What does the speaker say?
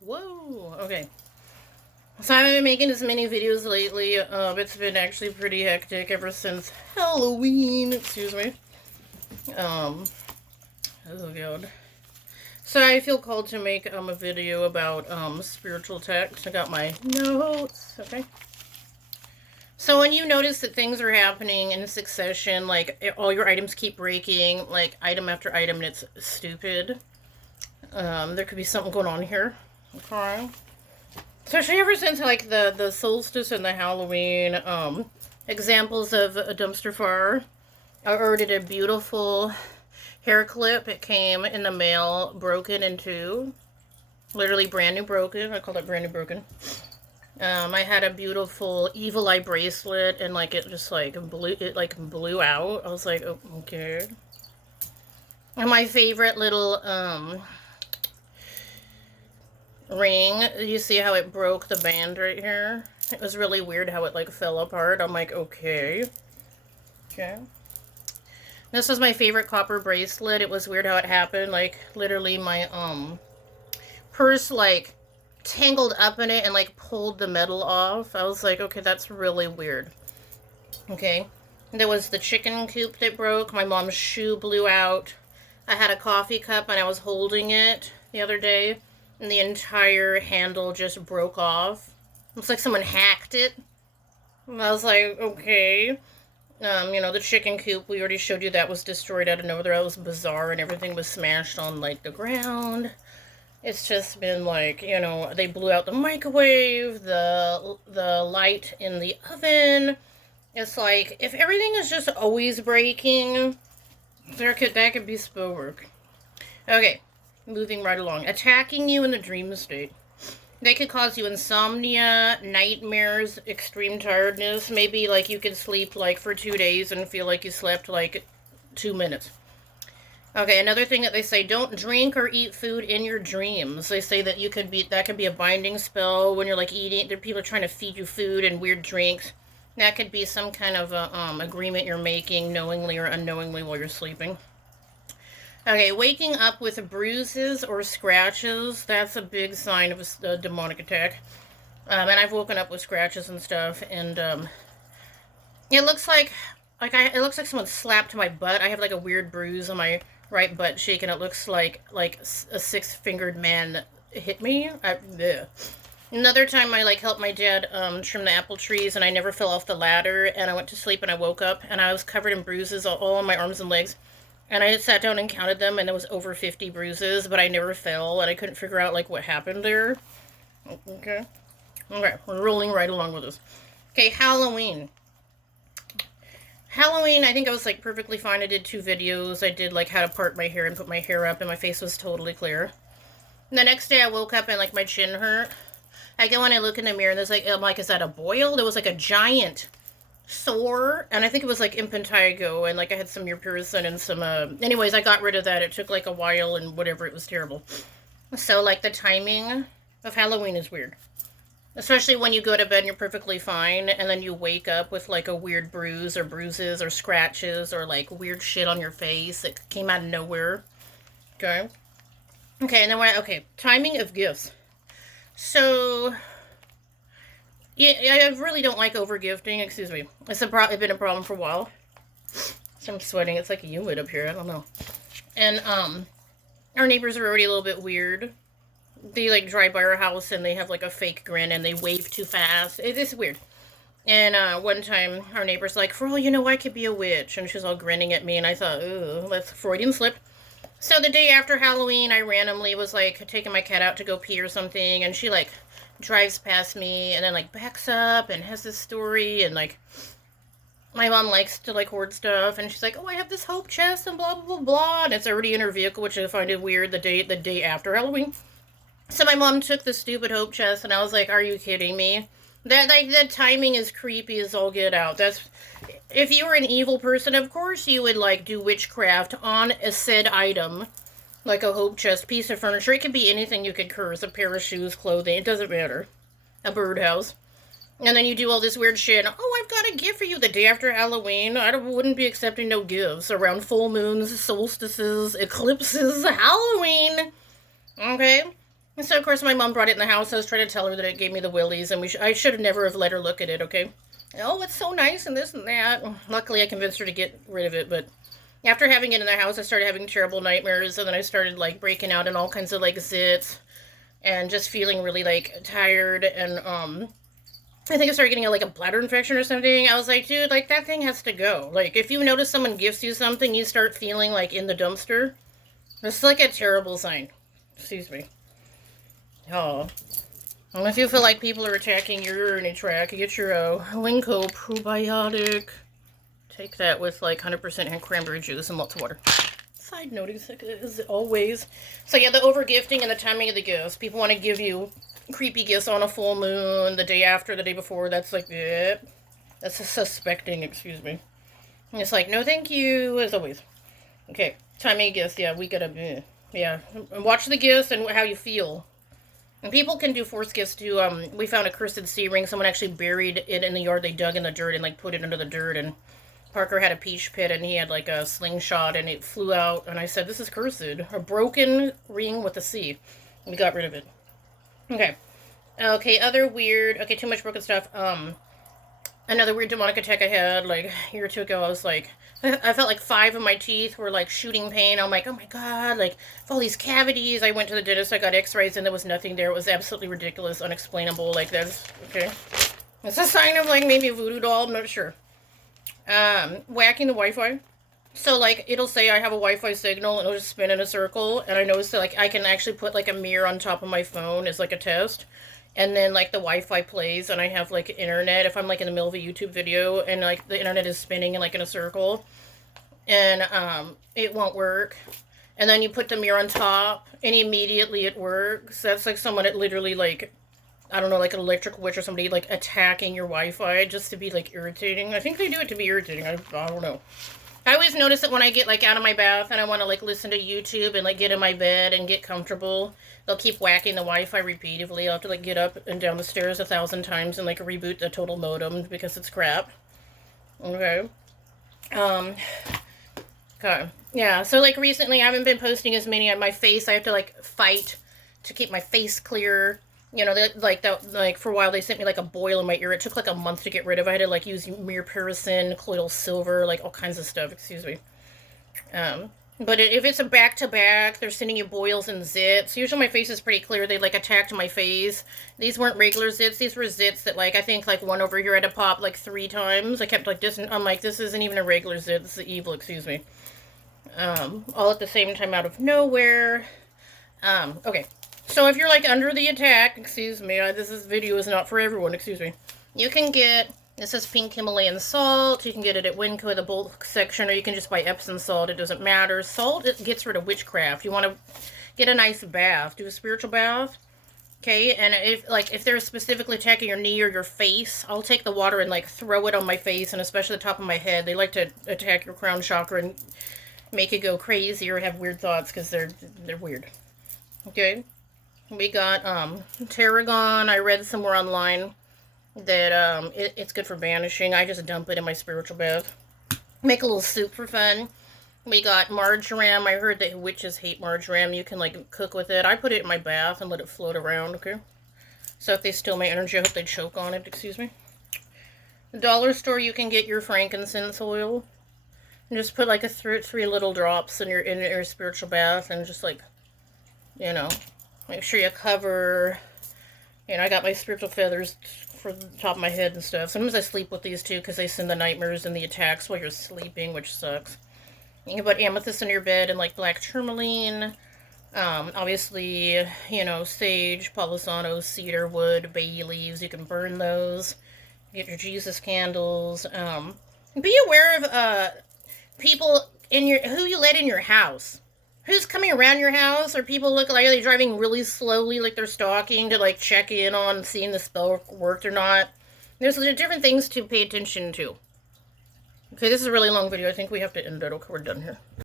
Whoa, okay. So I've been making as many videos lately. It's been actually pretty hectic ever since Halloween. Excuse me. Um, oh god. So I feel called to make a video about spiritual text. I got my notes. Okay. So when you notice that things are happening in succession, like all your items keep breaking, like item after item, and it's stupid. There could be something going on here. Okay. Especially ever since like the solstice and the Halloween examples of a dumpster fire. I ordered a beautiful hair clip. It came in the mail, broken in two, literally brand new broken. I call it brand new broken. I had a beautiful evil eye bracelet, and like it just like blew out. I was like, oh, okay. And my favorite little ring. You see how it broke the band right here? It was really weird how it like fell apart. I'm like, okay. Okay. This was my favorite copper bracelet. It was weird how it happened. Like literally my purse like tangled up in it and like pulled the metal off. I was like, okay, that's really weird. Okay. There was the chicken coop that broke. My mom's shoe blew out. I had a coffee cup and I was holding it the other day, and the entire handle just broke off. Looks like someone hacked it. And I was like, okay. The chicken coop, we already showed you that was destroyed out of nowhere. That was bizarre, and everything was smashed on, like, the ground. It's just been, like, they blew out the microwave, the light in the oven. It's like, if everything is just always breaking, that could be spell work. Okay, moving right along. Attacking you in the dream state. They could cause you insomnia, nightmares, extreme tiredness. Maybe like you could sleep like for 2 days and feel like you slept like 2 minutes. Okay, another thing that they say, don't drink or eat food in your dreams. They say that that could be a binding spell when you're like eating. There people are trying to feed you food and weird drinks. That could be some kind of agreement you're making knowingly or unknowingly while you're sleeping. Okay, waking up with bruises or scratches, that's a big sign of a demonic attack. And I've woken up with scratches and stuff, and it looks it looks like someone slapped my butt. I have like a weird bruise on my right butt cheek, and it looks like a six-fingered man hit me. Another time I like helped my dad trim the apple trees, and I never fell off the ladder, and I went to sleep and I woke up and I was covered in bruises all on my arms and legs. And I sat down and counted them, and there was over 50 bruises, but I never fell, and I couldn't figure out like what happened there. Okay. Okay, we're rolling right along with this. Okay, Halloween. Halloween, I think I was like perfectly fine. I did 2 videos. I did like how to part my hair and put my hair up, and my face was totally clear. And the next day I woke up and like my chin hurt. I go and I look in the mirror, and I'm like, is that a boil? There was like a giant sore, and I think it was like impetigo, and like I had some mupirocin and some anyways, I got rid of that. It took like a while, and whatever, it was terrible. So like the timing of Halloween is weird, especially when you go to bed and you're perfectly fine, and then you wake up with like a weird bruise or bruises or scratches or like weird shit on your face that came out of nowhere. Okay. Okay, and then okay, timing of gifts. So yeah, I really don't like overgifting. Excuse me. It's been a problem for a while. So I'm sweating. It's like humid up here. I don't know. And our neighbors are already a little bit weird. They like drive by our house and they have like a fake grin and they wave too fast. It's weird. And one time our neighbor's like, "For all you know, I could be a witch," and she's all grinning at me. And I thought, "Ooh, that's Freudian slip." So the day after Halloween, I randomly was like taking my cat out to go pee or something, and she like drives past me and then like backs up and has this story, and like my mom likes to like hoard stuff, and she's like, "Oh, I have this hope chest and blah blah blah blah," and it's already in her vehicle, which I find it weird the day after Halloween. So my mom took the stupid hope chest, and I was like, "Are you kidding me?" That like the timing is creepy as all get out. That's if you were an evil person, of course you would like do witchcraft on a said item, like a hope chest, piece of furniture. It could be anything you could curse, a pair of shoes, clothing. It doesn't matter. A birdhouse. And then you do all this weird shit. Oh, I've got a gift for you the day after Halloween. Wouldn't be accepting no gifts around full moons, solstices, eclipses, Halloween. Okay? And so, of course, my mom brought it in the house. I was trying to tell her that it gave me the willies, and I should have never have let her look at it, okay? Oh, it's so nice and this and that. Luckily, I convinced her to get rid of it, but after having it in the house, I started having terrible nightmares, and then I started, like, breaking out in all kinds of, like, zits, and just feeling really, like, tired, and, I think I started getting, like, a bladder infection or something. I was like, dude, like, that thing has to go. Like, if you notice someone gifts you something, you start feeling, like, in the dumpster. It's, like, a terrible sign. Excuse me. Oh. Unless you feel like people are attacking your urinary tract, you get your Winco probiotic. Take that with like 100% cranberry juice and lots of water. Side note, as always. So yeah, the over-gifting and the timing of the gifts. People want to give you creepy gifts on a full moon, the day after, the day before. That's like, that's a suspecting, excuse me. And it's like, no thank you, as always. Okay, timing of gifts, yeah, we gotta, yeah. Watch the gifts and how you feel. And people can do forced gifts too. We found a cursed sea ring. Someone actually buried it in the yard. They dug in the dirt and like put it under the dirt. And Parker had a peach pit and he had like a slingshot and it flew out. And I said, this is cursed. A broken ring with a C. We got rid of it. Okay. Okay, other weird. Okay, too much broken stuff. Another weird demonic attack I had like a year or two ago. I was like, I felt like 5 of my teeth were like shooting pain. I'm like, oh my god, like all these cavities. I went to the dentist, I got x-rays, and there was nothing there. It was absolutely ridiculous, unexplainable. Like, that's okay. It's a sign of like maybe a voodoo doll, I'm not sure. Whacking the Wi-Fi. So like it'll say I have a Wi-Fi signal and it'll just spin in a circle, and I noticed that like I can actually put like a mirror on top of my phone as like a test. And then like the Wi-Fi plays and I have like internet if I'm like in the middle of a YouTube video and like the internet is spinning in like in a circle and it won't work. And then you put the mirror on top and immediately it works. That's like someone that literally like, I don't know, like an electric witch or somebody like attacking your Wi-Fi just to be like irritating. I think they do it to be irritating. I don't know. I always notice that when I get like out of my bath and I want to like listen to YouTube and like get in my bed and get comfortable, they'll keep whacking the Wi-Fi repeatedly. I'll have to like get up and down the stairs 1,000 times and like reboot the total modem because it's crap. Okay. Okay. Yeah, so like recently I haven't been posting as many on my face. I have to like fight to keep my face clear. You know, like for a while they sent me like a boil in my ear. It took like a month to get rid of. I had to like use myrpirocin, colloidal silver, like all kinds of stuff. Excuse me. But if it's a back-to-back, they're sending you boils and zits. Usually my face is pretty clear. They like attacked my face. These weren't regular zits. These were zits that like I think like one over here had to pop like 3 times. I kept like this. I'm like, this isn't even a regular zit. This is evil. Excuse me. All at the same time out of nowhere. Okay. So if you're like under the attack, excuse me, this video is not for everyone, excuse me. You can get, this is pink Himalayan salt. You can get it at Winco, the bulk section, or you can just buy Epsom salt. It doesn't matter. Salt, it gets rid of witchcraft. You want to get a nice bath. Do a spiritual bath. Okay, and if they're specifically attacking your knee or your face, I'll take the water and like throw it on my face and especially the top of my head. They like to attack your crown chakra and make it go crazy or have weird thoughts because they're weird. Okay. We got tarragon. I read somewhere online that it's good for banishing. I just dump it in my spiritual bath. Make a little soup for fun. We got marjoram. I heard that witches hate marjoram. You can like cook with it. I put it in my bath and let it float around, okay? So if they steal my energy, I hope they choke on it, excuse me. The dollar store, you can get your frankincense oil. And just put like a 3 little drops in your spiritual bath and just like, you know, make sure you cover, you know, I got my spiritual feathers for the top of my head and stuff. Sometimes I sleep with these too because they send the nightmares and the attacks while you're sleeping, which sucks. You can put amethyst in your bed and like black tourmaline. Obviously, you know, sage, palo santo, cedar wood, bay leaves. You can burn those. Get your Jesus candles. Be aware of people who you let in your house. Who's coming around your house? Or people look like, are they driving really slowly, like they're stalking to like check in on seeing the spell worked or not? There's different things to pay attention to. Okay, this is a really long video. I think we have to end it. Okay, we're done here.